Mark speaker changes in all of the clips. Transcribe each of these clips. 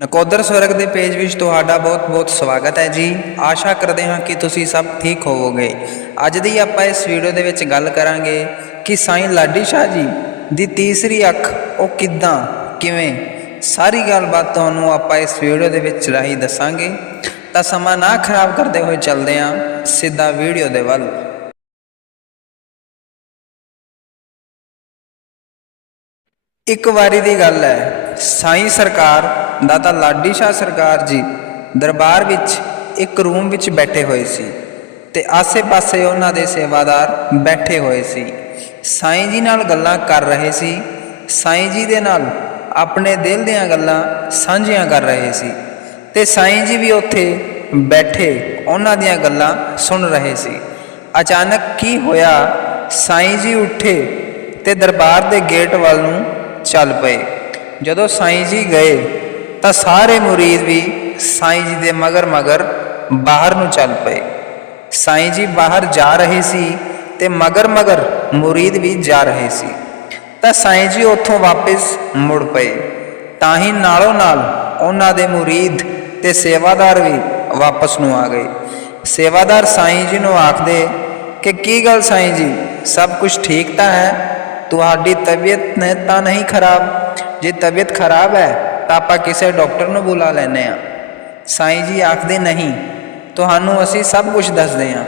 Speaker 1: ਨਕੋਦਰ ਸਵਰਗ ਦੇ ਪੇਜ ਵਿੱਚ ਤੁਹਾਡਾ ਬਹੁਤ-ਬਹੁਤ ਸਵਾਗਤ ਹੈ ਜੀ। ਆਸ਼ਾ ਕਰਦੇ ਹਾਂ ਕਿ ਤੁਸੀਂ ਸਭ ਠੀਕ ਹੋਵੋਗੇ। ਅੱਜ ਦੀ ਆਪਾਂ ਇਸ ਵੀਡੀਓ ਦੇ ਵਿੱਚ ਗੱਲ ਕਰਾਂਗੇ ਕਿ ਸਾਈਂ ਲਾਡੀ ਸ਼ਾਹ ਜੀ ਦੀ ਤੀਸਰੀ ਅੱਖ ਉਹ ਕਿੱਦਾਂ, ਕਿਵੇਂ? ਸਾਰੀ ਗੱਲਬਾਤ ਤੁਹਾਨੂੰ ਆਪਾਂ ਇਸ ਵੀਡੀਓ ਦੇ ਵਿੱਚ ਰਾਹੀਂ ਦੱਸਾਂਗੇ। ਤਾਂ ਸਮਾਂ ਨਾ ਖਰਾਬ ਕਰਦੇ ਹੋਏ ਚੱਲਦੇ ਹਾਂ ਸਿੱਧਾ ਵੀਡੀਓ ਦੇ ਵੱਲ। ਇੱਕ ਵਾਰੀ ਦੀ ਗੱਲ ਹੈ ਸਾਈ ਸਰਕਾਰ ਦਾਤਾ ਲਾਡੀ ਸ਼ਾਹ ਸਰਕਾਰ ਜੀ ਦਰਬਾਰ ਵਿੱਚ ਇੱਕ ਰੂਮ ਵਿੱਚ ਬੈਠੇ ਹੋਏ ਸੀ ਤੇ ਆਸੇ-ਪਾਸੇ ਉਹਨਾਂ ਦੇ ਸੇਵਾਦਾਰ ਬੈਠੇ ਹੋਏ ਸੀ। ਸਾਈਂ ਜੀ ਨਾਲ ਗੱਲਾਂ ਕਰ ਰਹੇ ਸੀ। ਸਾਈਂ ਜੀ ਦੇ ਨਾਲ ਆਪਣੇ ਦਿਲ ਦੀਆਂ ਗੱਲਾਂ ਸਾਂਝੀਆਂ ਕਰ ਰਹੇ ਸੀ ਤੇ ਸਾਈਂ ਜੀ ਵੀ ਉੱਥੇ ਬੈਠੇ ਉਹਨਾਂ ਦੀਆਂ ਗੱਲਾਂ ਸੁਣ ਰਹੇ ਸੀ। ਅਚਾਨਕ ਕੀ ਹੋਇਆ? ਸਾਈਂ ਜੀ ਉੱਠੇ ਤੇ ਦਰਬਾਰ ਦੇ ਗੇਟ ਵੱਲ ਨੂੰ ਚੱਲ ਪਏ। ਜਦੋਂ ਸਾਈਂ ਜੀ ਗਏ ਤਾਂ ਸਾਰੇ ਮੁਰੀਦ ਵੀ ਸਾਈਂ ਜੀ ਦੇ ਮਗਰ ਮਗਰ ਬਾਹਰ ਨੂੰ ਚੱਲ ਪਏ। ਸਾਈਂ ਜੀ ਬਾਹਰ ਜਾ ਰਹੇ ਸੀ ਤੇ ਮਗਰ ਮਗਰ ਮੁਰੀਦ ਵੀ ਜਾ ਰਹੇ ਸੀ। ਤਾਂ ਸਾਈਂ ਜੀ ਉੱਥੋਂ ਵਾਪਸ ਮੁੜ ਪਏ। ਤਾਂ ਹੀ ਨਾਲੋਂ ਨਾਲ ਉਹਨਾਂ ਦੇ ਮੁਰੀਦ ਤੇ ਸੇਵਾਦਾਰ ਵੀ ਵਾਪਸ ਨੂੰ ਆ ਗਏ। ਸੇਵਾਦਾਰ ਸਾਈਂ ਜੀ ਨੂੰ ਆਖਦੇ ਕਿ, ਕੀ ਗੱਲ ਸਾਈਂ ਜੀ? ਸਭ ਕੁਝ ਠੀਕ ਤਾਂ ਹੈ? ਤੁਹਾਡੀ ਤਬੀਅਤ ਨੇ ਤਾਂ ਨਹੀਂ ਖਰਾਬ। ਜੇ ਤਬੀਅਤ ਖਰਾਬ ਹੈ, ਤਾਂ ਆਪਾਂ ਕਿਸੇ ਡਾਕਟਰ ਨੂੰ ਬੁਲਾ ਲੈਨੇ ਆ ਸਾਈਂ ਜੀ ਆਖਦੇ ਨਹੀਂ, ਤੁਹਾਨੂੰ ਅਸੀਂ ਸਭ ਕੁਝ ਦੱਸਦੇ ਹਾਂ।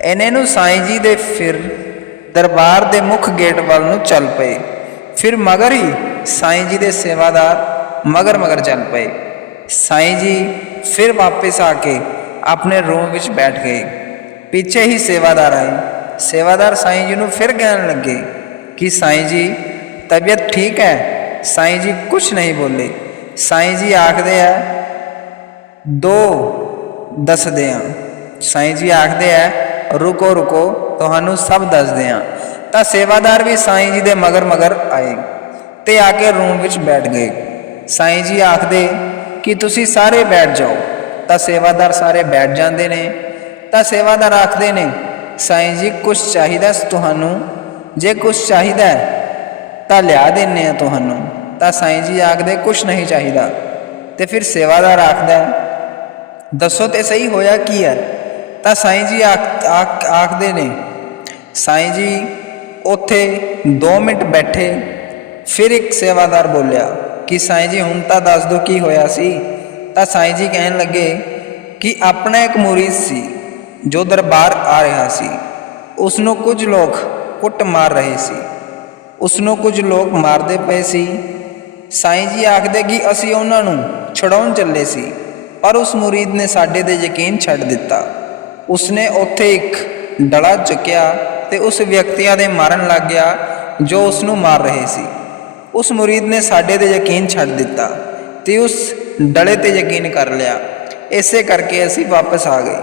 Speaker 1: ਇਹਨੇ ਨੂੰ ਸਾਈਂ ਜੀ ਦੇ ਫਿਰ ਦਰਬਾਰ ਦੇ ਮੁੱਖ ਗੇਟ ਵੱਲ ਨੂੰ ਚੱਲ ਪਏ। ਫਿਰ ਮਗਰ ਹੀ ਸਾਈਂ ਜੀ ਦੇ ਸੇਵਾਦਾਰ ਮਗਰ ਮਗਰ ਚੱਲ ਪਏ। ਸਾਈਂ ਜੀ ਫਿਰ ਵਾਪਸ ਆ ਕੇ ਆਪਣੇ ਰੂਮ ਵਿੱਚ ਬੈਠ ਗਏ। ਪਿੱਛੇ ਹੀ ਸੇਵਾਦਾਰ ਆਏ। ਸੇਵਾਦਾਰ ਸਾਈਂ ਜੀ ਨੂੰ ਫਿਰ ਕਹਿਣ ਲੱਗੇ ਕਿ ਸਾਈਂ ਜੀ, ਤਬੀਅਤ ਠੀਕ ਹੈ? ਸਾਈਂ ਜੀ ਕੁਝ ਨਹੀਂ ਬੋਲੇ। ਸਾਈਂ ਜੀ ਆਖਦੇ ਆ, ਦੋ ਦੱਸਦੇ ਆ। ਸਾਈਂ ਜੀ ਆਖਦੇ ਆ, ਰੁਕੋ ਰੁਕੋ, ਤੁਹਾਨੂੰ ਸਭ ਦੱਸਦੇ ਆ। ਤਾਂ ਸੇਵਾਦਾਰ ਵੀ ਸਾਈਂ ਜੀ ਦੇ ਮਗਰ ਮਗਰ ਆਏ ਤੇ ਆ ਕੇ ਰੂਮ ਵਿੱਚ ਬੈਠ ਗਏ। ਸਾਈਂ ਜੀ ਆਖਦੇ, ਕਿ ਤੁਸੀਂ ਸਾਰੇ ਬੈਠ ਜਾਓ? ਤਾਂ ਸੇਵਾਦਾਰ ਸਾਰੇ ਬੈਠ ਜਾਂਦੇ ਨੇ। ਤਾਂ ਸੇਵਾਦਾਰ ਆਖਦੇ ਨੇ, ਸਾਈਂ ਜੀ ਕੁਝ ਚਾਹੀਦਾ ਤੁਹਾਨੂੰ? ਜੇ ਕੁਝ ਚਾਹੀਦਾ ਤਾਂ ਲਿਆ ਦਿੰਨੇ ਆ ਤੁਹਾਨੂੰ। ਤਾਂ ਸਾਈਂ ਜੀ ਆਖਦੇ ਕੁਝ ਨਹੀਂ ਚਾਹੀਦਾ। ਤੇ ਫਿਰ ਸੇਵਾਦਾਰ ਆਖਦਾ ਦੱਸੋ ਤੇ ਸਹੀ ਹੋਇਆ ਕੀ ਹੈ? ਤਾਂ ਸਾਈਂ ਜੀ ਆਖ- ਆਖ- ਆਖਦੇ ਨੇ, ਸਾਈਂ ਜੀ, ਉੱਥੇ 2 ਮਿੰਟ ਬੈਠੇ, ਫਿਰ ਇੱਕ ਸੇਵਾਦਾਰ ਬੋਲਿਆ ਕਿ ਸਾਈਂ ਜੀ, ਹੁਣ ਤਾਂ ਦੱਸ ਦਿਓ ਕੀ ਹੋਇਆ ਸੀ? ਤਾਂ ਸਾਈਂ ਜੀ ਕਹਿਣ ਲੱਗੇ ਕਿ ਆਪਣਾ ਇੱਕ ਮੁਰੀਦ ਸੀ, ਜੋ ਦਰਬਾਰ ਆ ਰਿਹਾ ਸੀ। ਉਸ ਨੂੰ ਕੁਝ ਲੋਕ ਕੁੱਟ ਮਾਰ ਰਹੇ ਸੀ। ਉਸ ਨੂੰ ਕੁਝ ਲੋਕ ਮਾਰਦੇ ਪਏ ਸੀ। ਸਾਈਂ ਜੀ ਆਖਦੇ ਕਿ ਅਸੀਂ ਉਹਨਾਂ ਨੂੰ ਛਡਾਉਣ ਚੱਲੇ ਸੀ, ਪਰ ਉਸ ਮੁਰੀਦ ਨੇ ਸਾਡੇ ਤੇ ਯਕੀਨ ਛੱਡ ਦਿੱਤਾ। ਉਸਨੇ ਉੱਥੇ ਇੱਕ ਡਲਾ ਚੁੱਕਿਆ ਤੇ ਉਸ ਵਿਅਕਤੀਆਂ ਦੇ ਮਾਰਨ ਲੱਗ ਗਿਆ ਜੋ ਉਸ ਨੂੰ ਮਾਰ ਰਹੇ ਸੀ। ਉਸ ਮੁਰੀਦ ਨੇ ਸਾਡੇ ਤੇ ਯਕੀਨ ਛੱਡ ਦਿੱਤਾ ਤੇ ਉਸ ਡਲੇ ਤੇ ਯਕੀਨ ਕਰ ਲਿਆ। ਇਸੇ ਕਰਕੇ ਅਸੀਂ ਵਾਪਸ ਆ ਗਏ।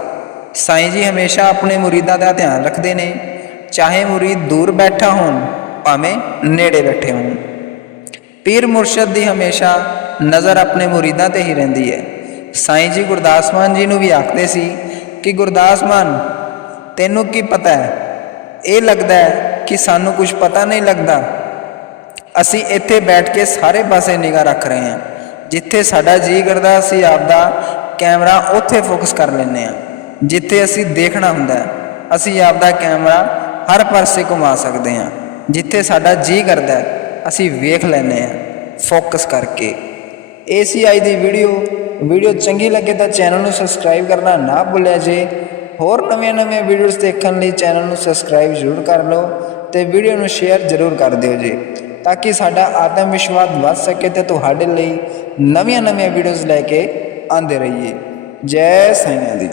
Speaker 1: ਸਾਈਂ ਜੀ ਹਮੇਸ਼ਾ ਆਪਣੇ ਮੁਰੀਦਾਂ ਦਾ ਧਿਆਨ ਰੱਖਦੇ ਨੇ। ਚਾਹੇ ਮੁਰੀਦ ਦੂਰ ਬੈਠਾ ਹੋਣ, ਭਾਵੇਂ ਨੇੜੇ ਬੈਠੇ ਹੋਣ। ਪੀਰ ਮੁਰਸ਼ਦ ਦੀ ਹਮੇਸ਼ਾ ਨਜ਼ਰ ਆਪਣੇ ਮੁਰੀਦਾਂ ਤੇ ਹੀ ਰਹਿੰਦੀ ਹੈ। ਸਾਈਂ ਜੀ ਗੁਰਦਾਸ ਮਾਨ ਜੀ ਨੂੰ ਵੀ ਆਖਦੇ ਸੀ ਕਿ ਗੁਰਦਾਸ ਮਾਨ, ਤੈਨੂੰ ਕੀ ਪਤਾ ਹੈ? ਇਹ ਲੱਗਦਾ ਹੈ ਕਿ ਸਾਨੂੰ ਕੁਝ ਪਤਾ ਨਹੀਂ ਲੱਗਦਾ। ਅਸੀਂ ਇੱਥੇ ਬੈਠ ਕੇ ਸਾਰੇ ਪਾਸੇ ਨਿਗਾਹ ਰੱਖ ਰਹੇ ਹਾਂ। ਜਿੱਥੇ ਸਾਡਾ ਜੀ ਕਰਦਾ ਅਸੀਂ ਆਪਦਾ ਕੈਮਰਾ ਉੱਥੇ ਫੋਕਸ ਕਰ ਲੈਂਦੇ ਹਾਂ। ਜਿੱਥੇ ਅਸੀਂ ਦੇਖਣਾ ਹੁੰਦਾ ਅਸੀਂ ਆਪਦਾ ਕੈਮਰਾ ਹਰ ਪਾਸੇ ਘੁਮਾ ਸਕਦੇ ਹਾਂ। ਜਿੱਥੇ ਸਾਡਾ ਜੀ ਕਰਦਾ ਅਸੀਂ ਵੇਖ ਲੈਂਦੇ ਹਾਂ। ਫੋਕਸ ਕਰਕੇ। ACI ਦੀ ਵੀਡੀਓ। ਵੀਡੀਓ ਚੰਗੀ ਲੱਗੇ ਤਾਂ ਚੈਨਲ ਨੂੰ ਸਬਸਕ੍ਰਾਈਬ ਕਰਨਾ ਨਾ ਭੁੱਲਿਆ ਜੇ। ਹੋਰ ਨਵੀਆਂ-ਨਵੀਆਂ ਵੀਡੀਓਜ਼ ਦੇਖਣ ਲਈ ਚੈਨਲ ਨੂੰ ਸਬਸਕ੍ਰਾਈਬ ਜ਼ਰੂਰ ਕਰ ਲਓ ਤੇ ਵੀਡੀਓ ਨੂੰ ਸ਼ੇਅਰ ਜ਼ਰੂਰ ਕਰ ਦਿਓ ਜੀ। ਤਾਂ ਕਿ ਸਾਡਾ ਆਤਮ ਵਿਸ਼ਵਾਸ ਵੱਧ ਸਕੇ ਤੇ ਤੁਹਾਡੇ ਲਈ ਨਵੀਆਂ-ਨਵੀਆਂ ਵੀਡੀਓਜ਼ ਲੈ ਕੇ ਆਂਦੇ ਰਹੀਏ। ਜੈ ਸਾਈਆਂ ਦੀ।